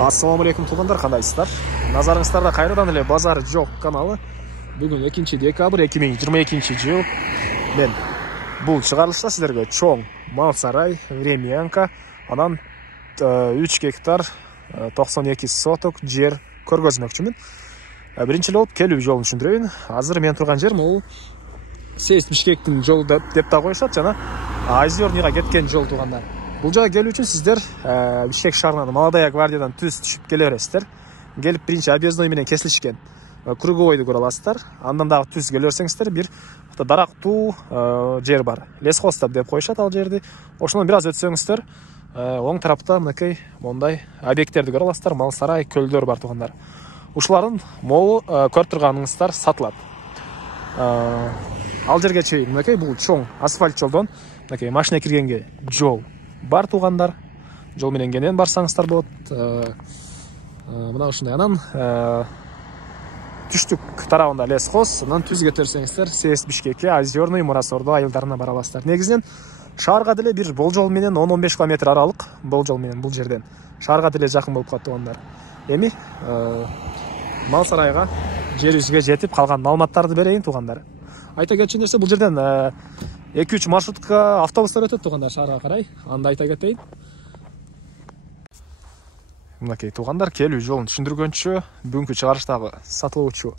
Ассаламу алейкум туугандар, кандайсыздар? Назарыңыздарда кайрадан эле Базар жок каналы. Бүгүн 2 декабрь 2022 жыл. Мен бул чыгарылышта силерге чоң мал сарай, времянка, анан 3 гектар 92 соток жер көргөзмөкчүмүн. Биринчи болуп келүү жолун түшүндүрөйүн. Азыр мен турган жерим бул Сейс Бишкектин жолу деп да коюшат жана Айзернийга кеткен жол туугандар. Бул жака келүү үчүн сиздер Бишкек шаарынан Молодая гвардиядан түз түшүп келе бересиздер. Келип биринчи объездной менен кесилишкен круговойду көрө аласыздар. Андан дагы түз келе берсеңиздер бир дарактуу жер бар. Лесхозтоп деп коюшат ал жерди. Ошондон бир аз өтсөңүздөр оң тарапта мынакей мондай объекттерди көрө аласыздар. Мал сарай, көлдөр бар туугандар. Ушулардын молу көрүп турганыңыздар сатылат. Ал жерге чейин мынакей бул чоң асфальт жолдон мынакей машина киргенге жол бар туугандар. Жол менен кенен барсаңыздар болот. Мына ушундай. Анан түштүк тарабында лесхоз, анан түз кетерсеңиздер Сейс Бишкекке, Айзерный, Мурасордо айылдарына бара аласыздар. Негизинен шаарга деле бир болжол менен 10-15 километр аралык болжол менен бул жерден шаарга деле жакын болуп калат туугандар. Эми мал сарайга жерибизге жетип калган маалыматтарды берейин туугандар. Айта кетчү нерсе, бул жерден 2-3 маршрутка автобустар өтөт туугандар шаарга карай. Анда айта кетейин. Мынакей туугандар, келүү жолун түшүндүргөнчө бүгүнкү чыгарыштагы сатылуучу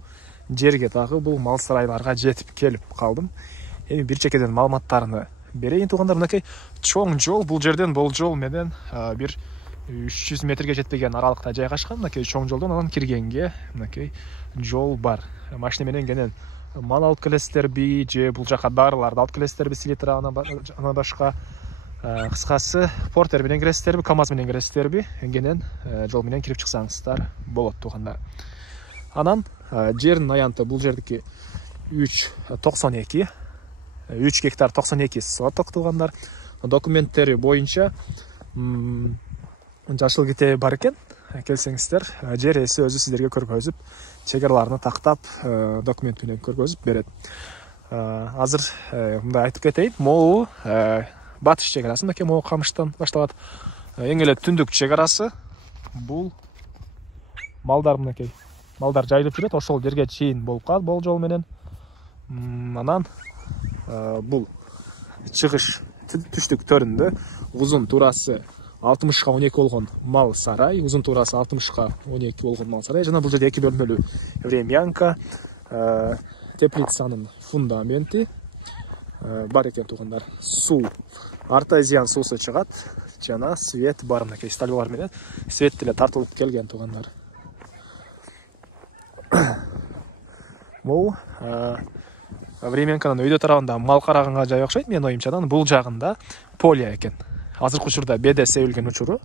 жерге дагы бул мал сарайларга жетип келип калдым. Эми бир чекеден маалыматтарını берейин туугандар. Мынакей чоң жол, бул жерден болжол менен бир 300 метрге жетпеген аралыкта жайгашкан. Мынакей чоң жолдон анан киргенге мынакей жол бар. Машина менен кенен мал алып келесиздерби же бул жака дарыларды алып келесиздерби, селитра анан башка кыскасы портер менен киресиздерби, КамАЗ менен киресиздерби, кенен жол менен кирип чыксаңыздар болот туугандар. Анан жердин аянты бул жердики 3 гектар 92 соток туугандар. Документтери боюнча жашыл китеби бар экен. Келсеңиздер жер ээси өзү сиздерге көргөзүп, чегарларны тактап, документ менен көргөзүп берет. Азыр мындай айтып кетейин, могу батыш чегарасы, мынакей могу Камыштан башталат. Эң эле түндүк чегарасы бул малдар, мынакей малдар жайылып жүрөт, ошол жерге чейин болуп калат болжол менен. Анан бул чыгыш түштүк төрүндө узун туурасы 60-га 12 болгон мал сарай, узун туурасы 60-га 12 болгон мал сарай жана бул жерде 2 бөлмөлүү времянка, теплицанын фундаменти бар экен туугандар. Суу, артезиан суусу чыгат жана свет бар, мынакей столбар менен свет деле тартылып келген туугандар. Бул времянканын өйдө тарабында мал караганга жай окшойт менин оюмча. Бул жагында полия экен. Азыркы учурда беде себилген учуру.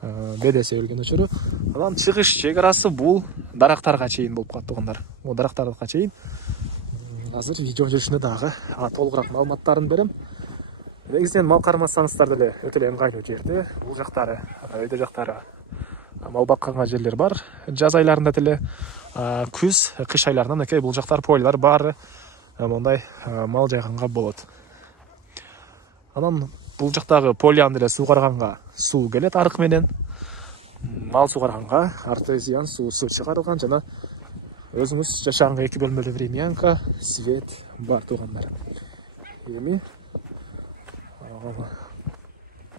Анан чыгыш чегарасы бул дарактарга чейин болуп калат туугандар. Бул дарактарга чейин. Азыр видео жүрүшүндө дагы толугураак маалыматтарын берем. Негизинен мал кармасаңыздар деле өтө эле ыңгайлуу жерде. Бул жактары, өйдө жактары мал бакканга жерлер бар. Жаз айларында деле күз, кыш айларында мынакей бул жактар пойлар бар. Мондай мал жайганга болот. Анан бул жактагы полиян деле суу караганга суу келет арык менен. Мал суу караганга артезиан суусу чыгарылган жана өзүңүз жашаганга 2 бөлмөлүү времянка, свет бар туугандар. Эми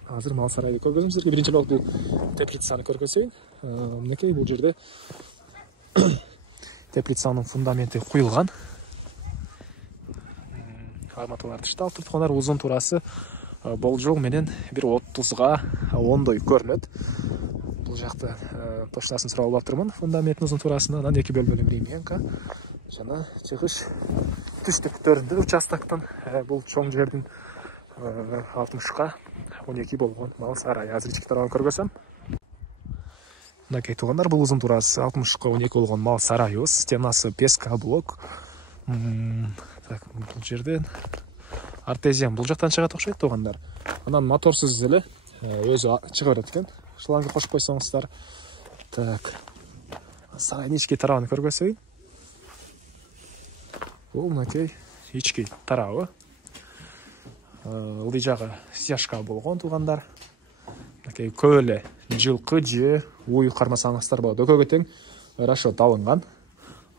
азыр мал сарайды көргөзөм сизерге. Биринчи болуп бул теплицаны көргөзөйүн. Мынакей бул жерде теплицанын фундаменти куюлган. Арматуралар тышталып туруп туугандар. Узун туурасы болжол менен бир 30-га 10дой көрүнөт. Бул жакта точносын сурап алып турмун фундаменттин узун туурасына. Анан 2 бөлмөлүү времянка жана чыгыш түштүк төрүндө участоктон бул чоң жердин 60-га 12 болгон мал сарай. Азыр ички тарабын көргөзөм. Мынакей туугандар, бул узун туурасы 60-га 12 болгон мал сарайыбыз. Стенасы песка блок. Бул жерден артезиан бул жактан чыгат окшойт туугандар. Анан моторсуз эле өзү чыга берет экен. Шланг кошуп койсоңуздар. Так. Сарайдын ички тарабын көргөзөйүн. Бул мынакей ички тарабы. Ылдый жагы стяжка болгон туугандар. Мынакей көп эле жылкы же уй кармасаңыздар болот. Экөөгө тең расчет алынган.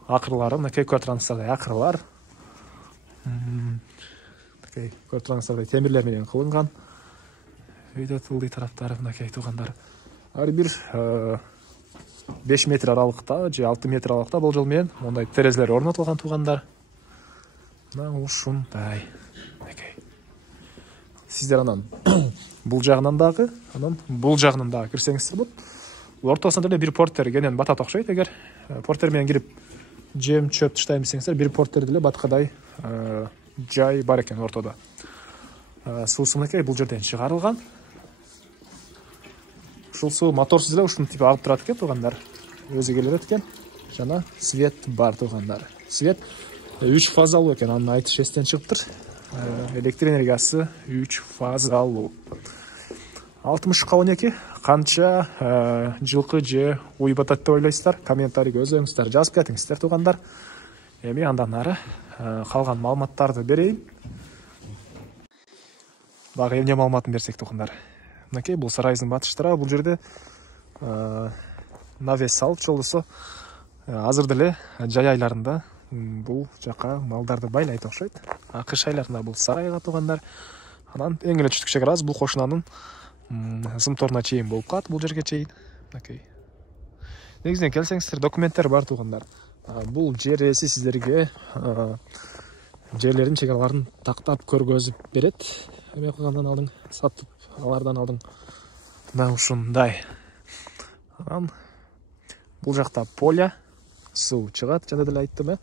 Акырлары мынакей көрүп тургансыздардай акырлар. Мынакей көрүп тургансыздардай темирлер менен кылынган. Үйдө тылдый тараптары мынакей туугандар. Ар бир 5 метр аралыкта же 6 метр аралыкта болжол менен мондай терезелер орнотулган туугандар. Мына ушундай. Сиздер анан бул жагынан дагы, анан бул жагынан дагы кирсеңиздер болот. Ортосунда эле бир портер кенен батат окшойт. Эгер портер менен кирип жем чөп таштайм десеңиздер, бир портер деле баткадай жай бар экен ортодо. Суусу мынакей бул жерден чыгарылган. Ушул суу моторсуз эле ушинтип агып турат экен туугандар. Өзү келет экен. Жана свет бар туугандар. Свет 3 фазалуу экен, аны айтыш эстен чыгыптыр. Электр энергиясы 3 фазалуу. 60-12 канча жылкы же уй батат деп ойлойсуздар? Комментарийге өзүңүздөр жазып кетиңиздер туугандар. Эми андан ары калган маалыматтарды берейин. Дагы эмне маалыматын берсек туугандар. Мынакей бул сарайдын батыштары, бул жерде навес салып жолдосо азыр деле жай айларында бул жака малдарды байлайт окшойт. Кыш айларында бул сарайга туугандар. Анан эң эле түштүк чек арасы бул кошунанын зымторуна чейин болуп калат, бул жерге чейин. Мынакей. Негизинен келсеңиздер документтер бар туугандар. Бул жер ээси сиздерге жерлердин чек араларын тактап көргөзүп берет. Эме кылгандан алдың, сатып алардан алдың. Мына ушундай. Анан бул жакта поля, суу чыгат, жана деле айттым.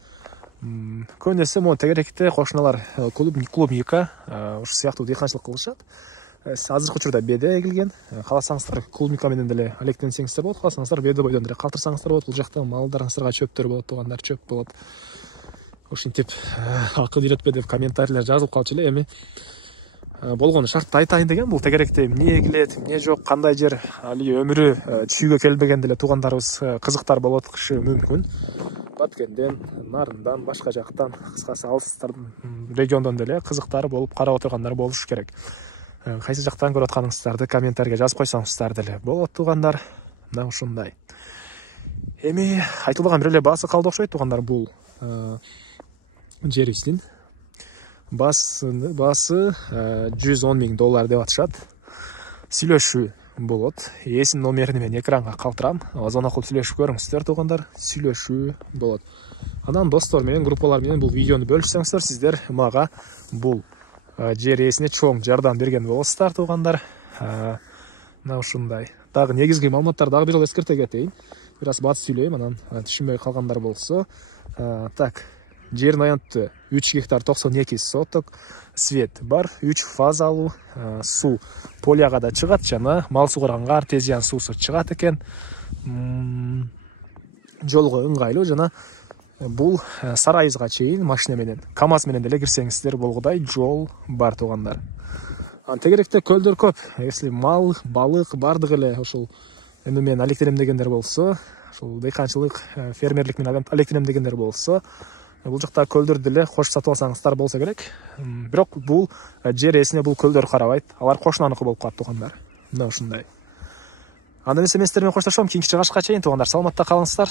Көбүнесе могу тегеректе кошуналар клубника, ушул сыяктуу дыйканчылык кылышат. Азыркы учурда беде эгилген. Кааласаңыздар клубника менен деле алектенсеңиздер болот. Кааласаңыздар беде бойдон деле калтырсаңыздар болот. Бул жакта малдарыңыздарга чөптөр болот туугандар, чөп болот. Ушинтип акыл үйрөтпө деп комментарийлер жазылып калчу эле. Эми болгону шартты айтайын деген, бул тегеректе эмне эгилет, эмне жок, кандай жер али өмүрү чүйгө келбеген деле туугандарыбыз кызыктар болот кышы мүмкүн. Баткенден, Нарындан, башка жактан, кыскасы алыстардын региондон деле кызыктар болуп карап отургандар болуш керек. Кайсы жактан көрүп атканыңыздарды комментарийге жазып койсоңуздар деле болот туугандар. Мына ушундай. Эми айтылбаган бир эле баасы калды окшойт туугандар. Бул жерибиздин баасы $110,000 деп атышат. Сүйлөшүү болот. Ээсинин номерин мен экранга калтырам. Звонок кылып сүйлөшүп көрүңүздөр туугандар. Сүйлөшүү болот. Анан достор менен, группалар менен бул видеону бөлүшсөңүздөр, сиздер мага бул жер ээсине чоң жардам берген болосуздар туугандар. Мына ушундай. Дагы негизги маалыматтар дагы бир жолу эскерте кетейин. Бир аз бат сүйлөйм, анан түшүнбөй калгандар болсо. Так, жердин аянты 3 гектар 92 соток, свет бар, 3 фазалуу, суу поляга да чыгат, жана мал суугарганга артезиан суусу чыгат экен. Жолго ыңгайлуу, жана бул сарайыбызга чейин машина менен, КАМАЗ менен деле кирсеңиздер болгудай жол бар туугандар. Тегеректе көлдөр көп. Если мал, балык бардыгы эле ушул эми менен алектенемдегендер болсо, ушул дыйканчылык, фермерлик менен алектенемдегендер болсо, бул жакта көлдөр деле кош сатып алсаңыздар болсо керек. Бирок бул жер ээсине бул көлдөр карабайт. Алар кошунаныкы болуп калат туугандар. Мына ушундай. Анда эмесе мен сиздер менен коштошом. Кийинки чыгышка чейин туугандар, саламатта калыңыздар.